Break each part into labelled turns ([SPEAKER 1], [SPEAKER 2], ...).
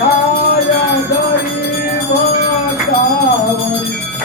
[SPEAKER 1] Oh!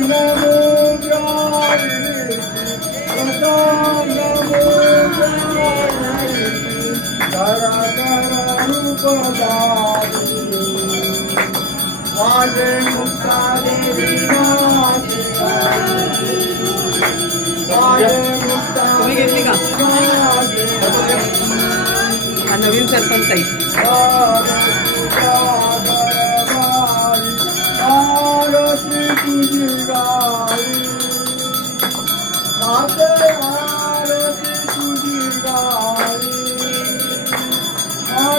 [SPEAKER 1] Yeah. Can we get it? Can we?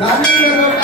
[SPEAKER 1] Tamilagam